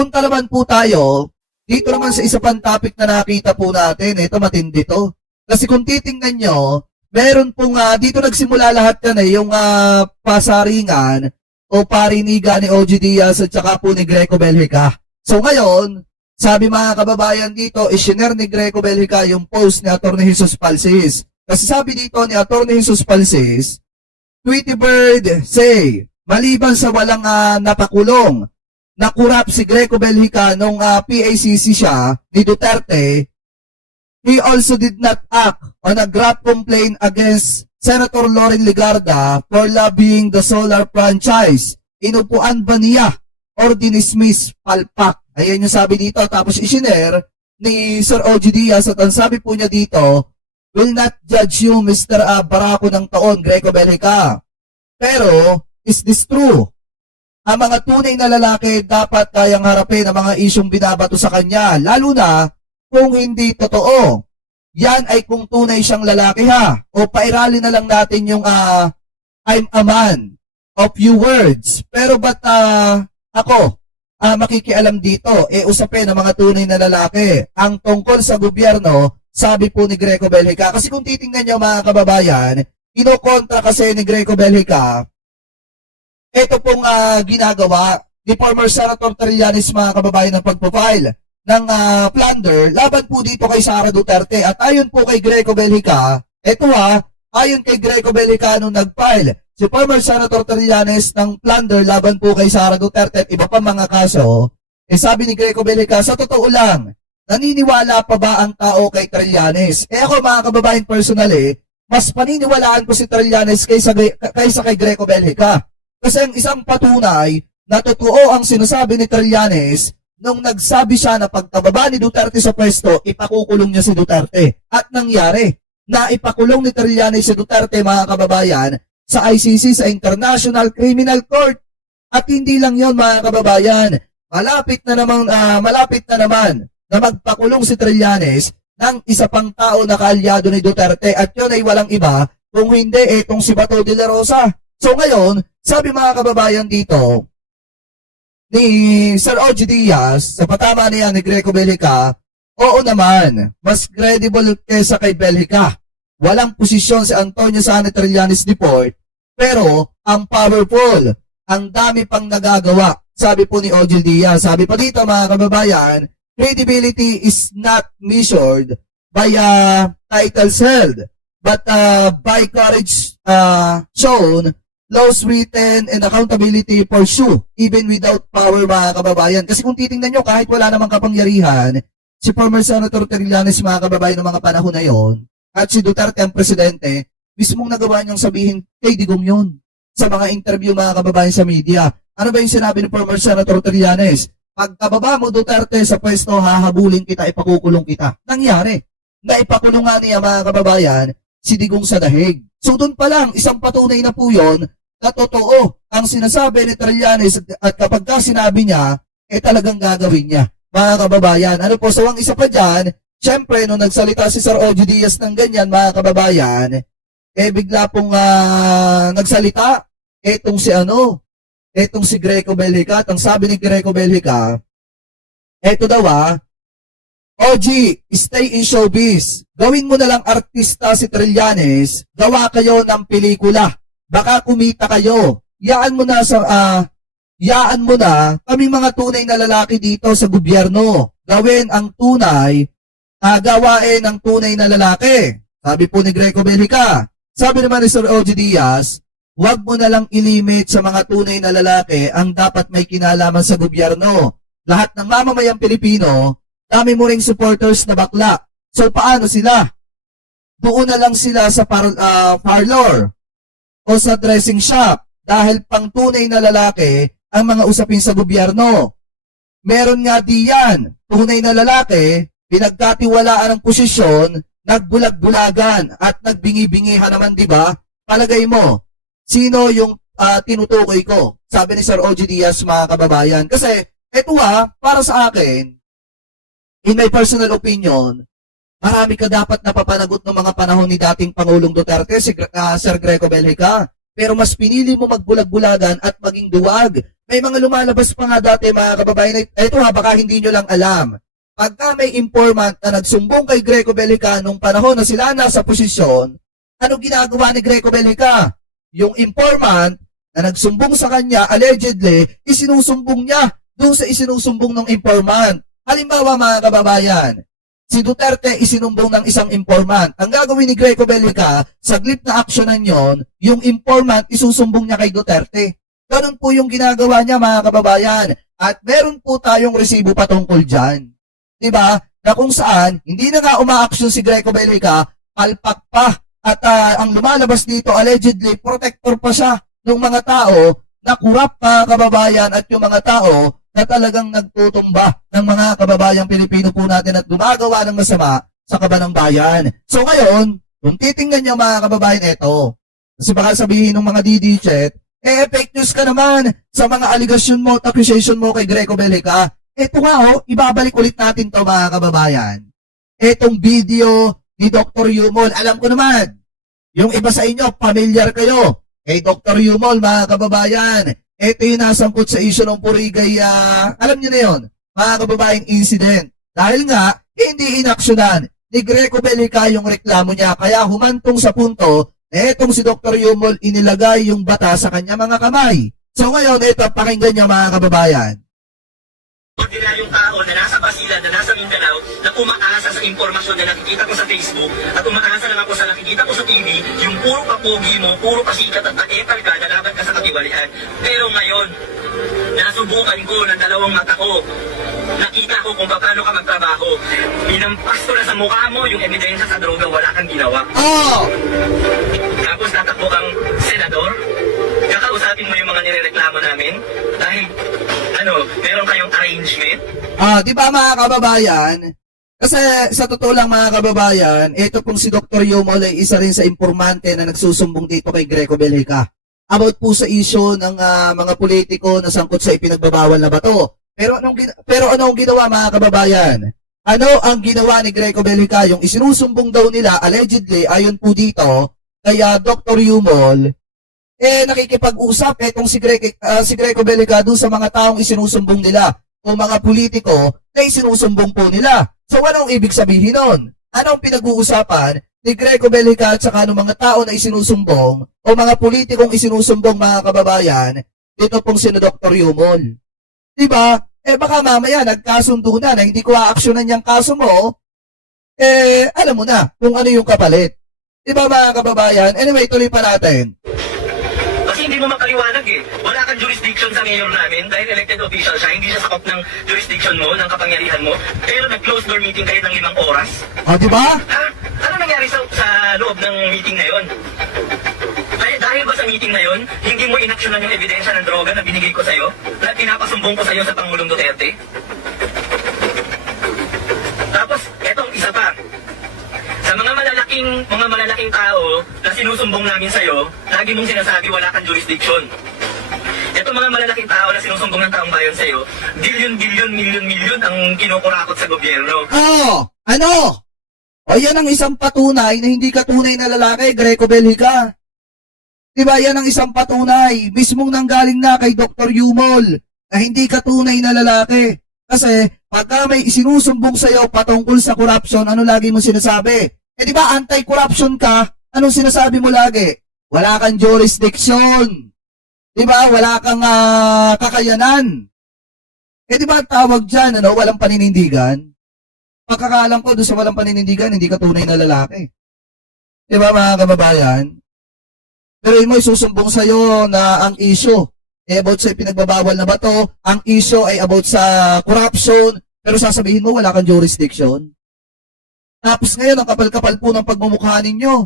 punta naman po tayo dito naman sa isa pang topic na nakita po natin. Ito matindi to. Kasi kung titingnan nyo, meron pong dito nagsimula lahat yan yung pasaringan o parinigan ni OG Diaz at saka po ni Greco Belhica. So ngayon, sabi mga kababayan dito, isinare ni Greco Belhica yung post ni Atty. Jesus Palsis. Kasi sabi dito ni Atty. Jesus Palsis, Tweety Bird say, maliban sa walang napakulong, nakurap si Greco Belhica nung PACC siya ni Duterte, he also did not act on a graft complaint against Senator Loren Legarda for lobbying the solar franchise. Inupuan ba niya or dinismiss palpak? Ayan yung sabi dito. Tapos isinare ni Sir OG Diaz at ang sabi po niya dito, will not judge you, Mr. Barako ng taon, Greco Belhica. Pero, is this true? Ang mga tunay na lalaki dapat kayang harapin ang mga isyong binabato sa kanya, lalo na kung hindi totoo. Yan ay kung tunay siyang lalaki ha. O pairali na lang natin yung I'm a man of few words. Pero ba't ako makikialam dito? Usapin ng mga tunay na lalaki. Ang tungkol sa gobyerno, sabi po ni Greco Belhica. Kasi kung titingnan nyo mga kababayan, kinokontra kasi ni Greco Belhica, ito pong ginagawa ni former Senator Trillanes mga kababayan ng pagpo-file ng plunder laban po dito kay Sara Duterte. At ayon po kay Greco Belhica, ayon kay Greco Belhica nung nag-file si former Senator Trillanes ng plunder laban po kay Sara Duterte at iba pa mga kaso, sabi ni Greco Belhica, sa totoo lang, naniniwala pa ba ang tao kay Trillanes? Ako mga kababayan personally, mas paniniwalaan ko si Trillanes kaysa kay Greco Belhica. Kasi ang isang patunay na totoo ang sinasabi ni Trillanes nung nagsabi siya na pagkababa ni Duterte sa pwesto, ipakukulong niya si Duterte. At nangyari na ipakulong ni Trillanes si Duterte mga kababayan sa ICC, sa International Criminal Court. At hindi lang yon mga kababayan, malapit na naman na magpakulong si Trillanes ng isa pang tao na kaalyado ni Duterte at yun ay walang iba kung hindi itong si Bato de la Rosa. So ngayon, sabi mga kababayan dito ni Sir OG Diaz, sa patama niya ni Greco Belhica, oo naman, mas credible kesa kay Belhica. Walang posisyon si Antonio Sana Trillanes Deport, pero ang powerful, ang dami pang nagagawa. Sabi po ni OG Diaz, sabi pa dito mga kababayan, credibility is not measured by titles held, but by courage shown, laws written, and accountability pursue, even without power mga kababayan. Kasi kung titingnan nyo, kahit wala namang kapangyarihan, si former Senator Trillanes mga kababayan ng mga panahon na yon, at si Duterte ang presidente, mismong nagawa niyang sabihin, kay Digong yun, sa mga interview mga kababayan sa media. Ano ba yung sinabi ni former Senator Trillanes? Pagkababa mo Duterte sa pwesto, hahabulin kita, ipakukulong kita. Nangyari. Naipakulong nga niya mga kababayan, si Digong sa dahig. So doon pa lang, isang patunay na po yun, na totoo ang sinasabi ni Trillanes at kapag ka sinabi niya, talagang gagawin niya. Mga kababayan, ano po, so ang isa pa dyan, syempre, nung nagsalita si Sir OG Diaz ng ganyan, mga kababayan, bigla pong nagsalita, etong si Greco Belhica. At ang sabi ni Greco Belhica, eto daw OG, stay in showbiz. Gawin mo na lang artista si Trillanes, gawa kayo ng pelikula. Baka kumita kayo. Yaan mo na kami mga tunay na lalaki dito sa gobyerno. Gawin ang tunay, gawain ang tunay na lalaki. Sabi po ni Greco Belhica. Sabi naman ni Sir OG Diaz, huwag mo na lang ilimit sa mga tunay na lalaki ang dapat may kinalaman sa gobyerno. Lahat ng mamamayang Pilipino, dami mo ring supporters na bakla. So paano sila? Doon na lang sila sa parlor o sa dressing shop dahil pang tunay na lalaki ang mga usapin sa gobyerno. Meron nga diyan, tunay na lalaki, pinagkatiwalaan ng posisyon, nagbulag-bulagan at nagbingi-bingihan naman, di ba? Palagay mo, sino yung tinutukoy ko? Sabi ni Sir OG Diaz mga kababayan. Kasi ito para sa akin, in my personal opinion, marami ka dapat napapanagot ng mga panahon ni dating Pangulong Duterte, si Sir Greco Belhica. Pero mas pinili mo magbulag-bulagan at maging duwag may mga lumalabas pa nga dati mga kababayan. Ito ha, baka hindi nyo lang alam. Pagka may informant na nagsumbong kay Greco Bellica nung panahon na sila nasa posisyon, ano ginagawa ni Greco Bellica? Yung informant na nagsumbong sa kanya, allegedly, isinusumbong niya doon sa isinusumbong ng informant. Halimbawa mga kababayan, si Duterte isinumbong ng isang informant. Ang gagawin ni Greco Bellica, saglit na aksyonan yon, yung informant isusumbong niya kay Duterte. Ganun po yung ginagawa niya mga kababayan. At meron po tayong resibo patungkol dyan. Diba? Na kung saan, hindi na nga umaaksyon si Greco Bellica, palpak pa. At ang lumalabas dito, allegedly, protector pa siya ng mga tao na kurap mga kababayan at yung mga tao na talagang nagtutumba ng mga kababayang Pilipino po natin at gumagawa ng masama sa kaban ng bayan. So ngayon, kung titingnan niyo mga kababayan, ito. Kasi baka sabihin ng mga DD-chat, fake news ka naman sa mga allegation mo at accusation mo kay Greco Bellica. Ito nga ibabalik ulit natin to mga kababayan. Etong video ni Dr. Yumol, alam ko naman, yung iba sa inyo, familiar kayo kay Dr. Yumol mga kababayan. Ito yung nasangkot sa issue ng Purigay, alam niyo na yun, mga kababayang incident. Dahil nga, hindi inaksyonan ni Greco Bellica yung reklamo niya, kaya humantong sa punto na etong si Dr. Yumol inilagay yung bata sa kanya mga kamay. So ngayon, ito, pakinggan niya mga kababayan. Ordinaryong tao na nasa Basilan, na nasa Mindanao, na umaasa sa impormasyon na nakikita ko sa Facebook at umaasa lang ako sa nakikita ko sa TV, yung puro kapugi mo, puro pasikat at naepal ka, nalaban ka sa katiwalian. Pero ngayon, nasubukan ko ng dalawang mata ko. Nakita ko kung paano ka magtrabaho. Pinampas ko na sa mukha mo yung ebidensya sa droga, wala kang ginawa. Tapos natakbo kang senador, kakausapin mo yung mga nirereklamo namin dahil meron kayong arrangement. Di ba mga kababayan? Kasi sa totoo lang mga kababayan, ito pong si Dr. Yumol ay isa rin sa informante na nagsusumbong dito kay Greco Bellica. About po sa issue ng mga politiko na sangkot sa ipinagbabawal na bato. Pero anong ginawa mga kababayan? Ano ang ginawa ni Greco Bellica? Yung isinusumbong daw nila, allegedly, ayon po dito, kaya Dr. Yumol, nakikipag-usap etong si Greco Bellica doon sa mga taong isinusumbong nila o mga politiko na isinusumbong po nila. So anong ibig sabihin nun? Anong pinag-uusapan ni Greco Bellica at saka ng mga tao na isinusumbong o mga politikong isinusumbong mga kababayan dito pong si Dr. Yumol? Diba? Baka mamaya nagkasundo na hindi ko aaksyonan yung kaso mo, alam mo na kung ano yung kapalit. Diba mga kababayan? Anyway, tuloy pa natin. Kasi hindi mo makaliwanag Wala kang jurisdiction sa mayor namin dahil elected official siya. Hindi siya sakop ng jurisdiction mo, ng kapangyarihan mo. Pero nag-close door meeting kayo ng 5 oras. Diba? Ano nangyari sa loob ng meeting na yon? Dahil ba sa meeting na yon, hindi mo inaksyonan yung ebidensya ng droga na binigay ko sa'yo? Na pinapasumbong ko sa'yo sa Pangulong Duterte? Tapos, etong isa pa. Sa mga malalaking tao na sinusumbong namin sa'yo, lagi mong sinasabi wala kang jurisdiction. Itong mga malalaking tao na sinusumbong ng taong bayan sa'yo, milyon ang kinukurakot sa gobyerno. Ano? O yan ang isang patunay na hindi ka tunay na lalaki, Greco Bellica. Diba yan ang isang patunay, mismong nanggaling na kay Dr. Yumol, na hindi ka tunay na lalaki. Kasi pagka may isinusumbong sa'yo patungkol sa corruption, ano lagi mo sinasabi? Diba anti-corruption ka, anong sinasabi mo lagi? Wala kang jurisdiction. Diba? Wala kang kakayanan. Diba tawag dyan, walang paninindigan? Pagkakalam ko, doon sa walang paninindigan, hindi ka tunay na lalaki. Diba mga kababayan? Pero yun mo, isusumbong sa'yo na ang issue about sa pinagbabawal na bato, ang issue ay about sa corruption, pero sasabihin mo, wala kang jurisdiction. Tapos ngayon, ang kapal-kapal po ng pagmumukha ninyo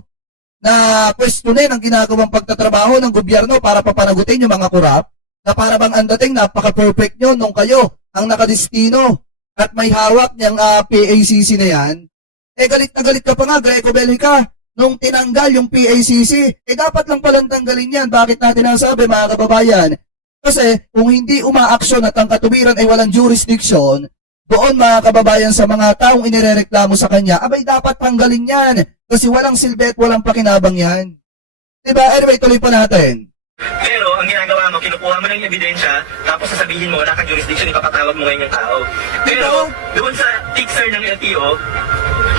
na questionin ang ginagawang pagtatrabaho ng gobyerno para papanagutin yung mga korap, na para bang ang dating napaka-perfect nyo nung kayo ang nakadestino at may hawak niyang PACC na yan. Galit na galit ka pa nga, Greco Bellica, nung tinanggal yung PACC. Dapat lang palang tanggalin yan. Bakit natin nasabi, mga kababayan? Kasi kung hindi umaaksyon at ang katuwiran ay walang jurisdiction, doon mga kababayan sa mga taong inirereklamo sa kanya, abay dapat tanggalin yan. Kasi walang silbi at walang pakinabang yan. Diba? Anyway, tuloy pa natin. Pero ang ginagawa mo, kinukuha mo ng ebidensya, tapos sasabihin mo, wala kang jurisdiction, ipapatawag mo ngayon yung tao. Pero, doon sa fixer ng LTO,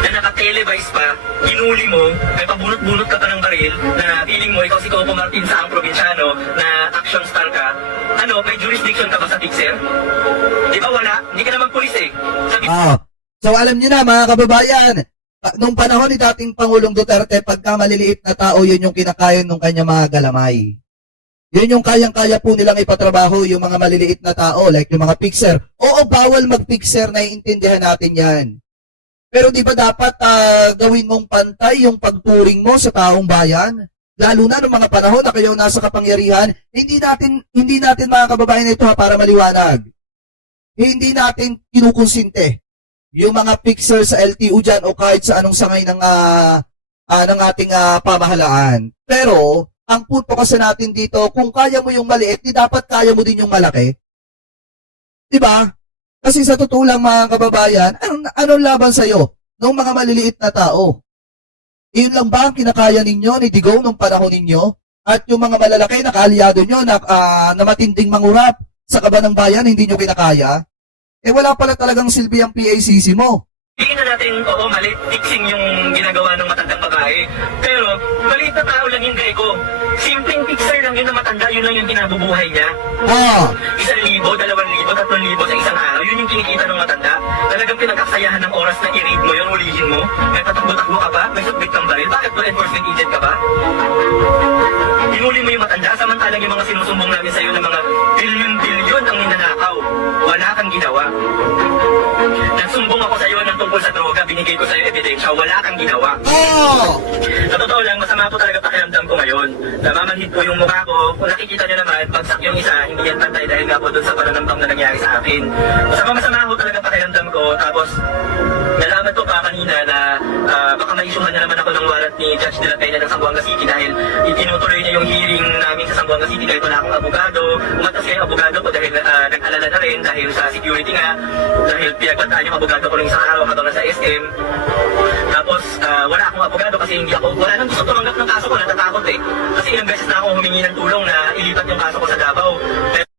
na naka-televise pa, ginuli mo, may pabunot-bunot ka pa ng baril, na feeling mo, ikaw si Coco Martin sa ang probinsyano, na action star ka, may jurisdiction ka ba sa fixer? Di ba wala? Hindi ka naman pulis eh. Sabi So alam niyo na mga kababayan, nung panahon ni dating Pangulong Duterte, pagka maliliit na tao, yun yung kinakain ng kanya mga galamay. Yun yung kayang-kaya po nilang ipatrabaho, yung mga maliliit na tao, like yung mga fixer. Oo, bawal mag-fixer, naiintindihan natin yan. Pero di ba dapat gawin mong pantay yung pagturing mo sa taong bayan? Lalo na noong mga panahon na kayo nasa kapangyarihan, hindi natin mga kababayan ito para maliwanag. Hindi natin kinukonsinte yung mga fixer sa LTO dyan o kahit sa anong sangay ng ating pamahalaan. Pero, ang punto kasi natin dito, kung kaya mo yung maliit, di dapat kaya mo din yung malaki. Diba? Kasi sa totoo lang mga kababayan, anong laban sa'yo ng mga maliliit na tao? Iyon lang ba ang kinakaya ninyo ni Digong nung panahon ninyo? At yung mga malalaki na kaalyado nyo na matinding mangurap sa kaba ng bayan, hindi nyo kinakaya? Wala pala talagang silbi ang PACC mo. Tingin na natin, oo, mali, fixing yung ginagawa ng matandang babae. Pero, maliit na tao lang yung Greco. Simpleng fixer lang yun na matanda, yun lang yung kinabubuhay niya. 1,000, 2,000, 3,000 sa isang araw, yun yung kinikita ng matanda. Talagang pinagkaksayahan ng oras na i-read mo yun, ulihin mo. May patakbo-takbo ka ba? May submit kang baril? Bakit law enforcement agent ka ba? Hinuli mo yung matanda, samantalang yung mga sinusumbong namin sa'yo ng mga bilyon-bilyon ang ninanakaw. Wala kang ginawa. Nagsumbong ako sa'yo ng tungkol sa droga, binigay ko sa'yo ebidensya, wala kang ginawa. Sa totoo lang, masama po talaga pakiramdam ko ngayon. Namamanhid ko yung mukha ko, kung nakikita nyo naman, bagsak yung isa, hindi yan pantay dahil nga po doon sa pananambang na nangyari sa akin. Masama ko talaga pakiramdam ko, tapos nalaman ko pa kanina na baka ma-issuehan na naman ako ng warrant ni Judge De La Peña ng Zamboanga City dahil itinutuloy niya yung hearing namin sa Zamboanga City dahil wala akong abogado. Umatas kayo yung abogado ko dahil nag-alala na rin dahil sa security nga, dahil pinagbantaan yung abogado ko ng isang araw habang nasa SM. Tapos wala akong abogado kasi wala nang gusto tumanggap ng kaso ko, natatakot eh. Kasi ilang beses na akong humingi ng tulong na ilipat yung kaso ko sa Davao.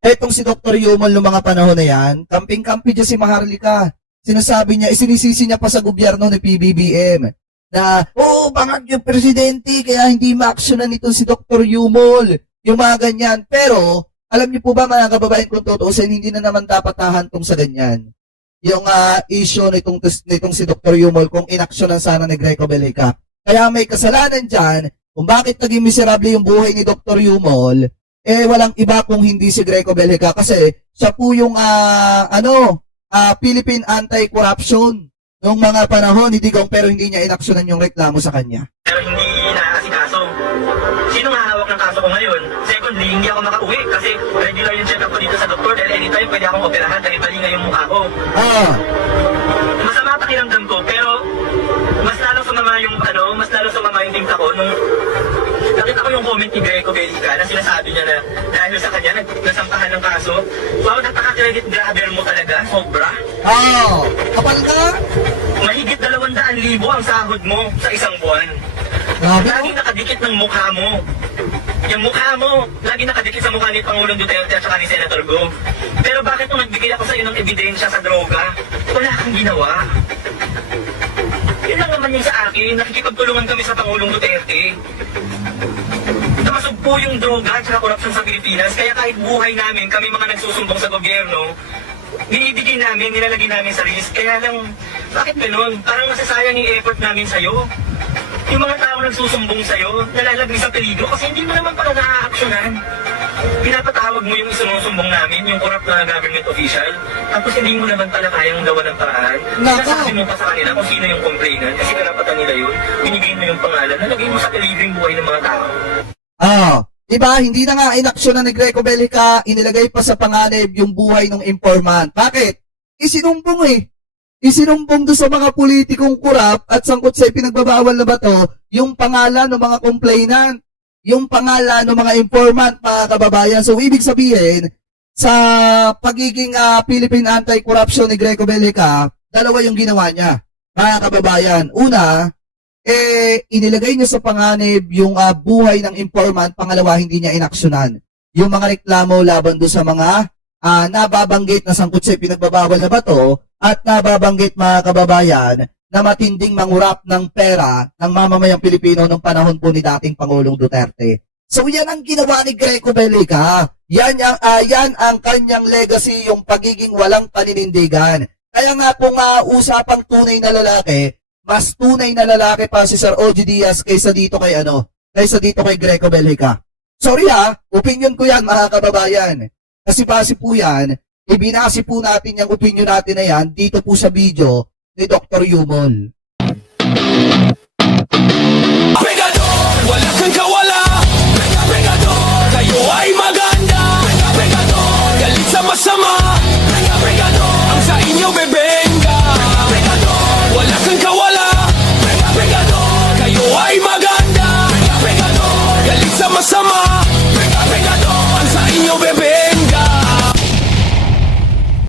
Etong si Dr. Yumol noong mga panahon na yan, kamping-kampi dyan si Maharlika. Sinasabi niya, isinisisi niya pa sa gobyerno ni PBBM na, bangag yung presidente, kaya hindi ma-actionan nito si Dr. Yumol. Yung mga ganyan. Pero, alam niyo po ba mga kababayan kung tutuusin, hindi na naman dapat hahantong sa ganyan. Yung issue nitong si Dr. Yumol kung inaksyonan sana ni Greco Belica. Kaya may kasalanan dyan, kung bakit naging miserable yung buhay ni Dr. Yumol, walang iba kung hindi si Greco Belica kasi siya po yung Philippine Anti-Corruption noong mga panahon ni Digong pero hindi niya inaksyonan yung reklamo sa kanya. Pero hindi naasikaso. Sino hahawak ng kaso ko ngayon? Secondly, hindi ako makauwi kasi regular yung check-up ko dito sa doktor dahil anytime pwede akong operahan dahil palinga yung mukha ko. Masama pakiramdam ko pero mas lalo sumama yung tingta ko nung nakita ko yung comment ni Greco Belica na sinasabi niya na dahil sa kanya nasampahan ng kaso. Wow, napaka-credit grabber mo talaga, sobra. Kapal ka? Mahigit 200,000 ang sahod mo sa isang buwan. Lagi nakadikit ng mukha mo. Yung mukha mo, lagi nakadikit sa mukha ni Pangulong Duterte at saka ni Senator Go. Pero bakit nung nagbigay ako sa iyo ng ebidensya sa droga, wala kang ginawa? Yun lang naman yung sa akin, nakikipagtulungan kami sa Pangulong Duterte. Namasog po yung droga at saka korupsyon sa Pilipinas, kaya kahit buhay namin, kami mga nagsusumbong sa gobyerno, binibigay namin, nilalagay namin sa risk. Kaya lang, bakit ganun? Parang masasayang yung effort namin sa'yo. Yung mga tao nagsusumbong sa'yo, nalalagay sa peligro kasi hindi mo naman pala na-actionan. Pinapatawag mo yung isinusumbong namin, yung corrupt na government official, tapos hindi mo naman pala kayang gawa ng paraan. Sinasabi mo pa sa kanila kung sino yung complainant kasi karapatan nila yun, binigay mo yung pangalan, nalagay mo sa peligro yung buhay ng mga tao. Diba? Hindi na nga inaksyonan ni Greco Belica, inilagay pa sa panganib yung buhay ng informant. Bakit? Isinumbong Isinumbong doon sa mga politikong kurap at sangkot sa ipinagbabawal na bato yung pangalan ng mga complainant, yung pangalan ng mga informant, mga kababayan. So, ibig sabihin, sa pagiging Philippine Anti-Corruption ni Greco Belica, dalawa yung ginawa niya, mga kababayan. Una, inilagay niya sa panganib yung buhay ng informant. Pangalawa, hindi niya inaksyonan yung mga reklamo laban do sa mga nababanggit na sangkot sa pinagbabawal na bato at nababanggit mga kababayan na matinding mangurap ng pera ng mamamayang Pilipino nung panahon po ni dating Pangulong Duterte. So yan ang ginawa ni Greco Belica. Yan ang kanyang legacy, yung pagiging walang paninindigan. Kaya nga po usapang tunay na lalaki, mas tunay na lalaki pa si Sir OG Diaz kaysa dito kay Greco Belica. Sorry opinion ko yan mga kababayan. Kasi base po yan, ibinasi po natin yung opinion natin na yan dito po sa video ni Dr. Yumol.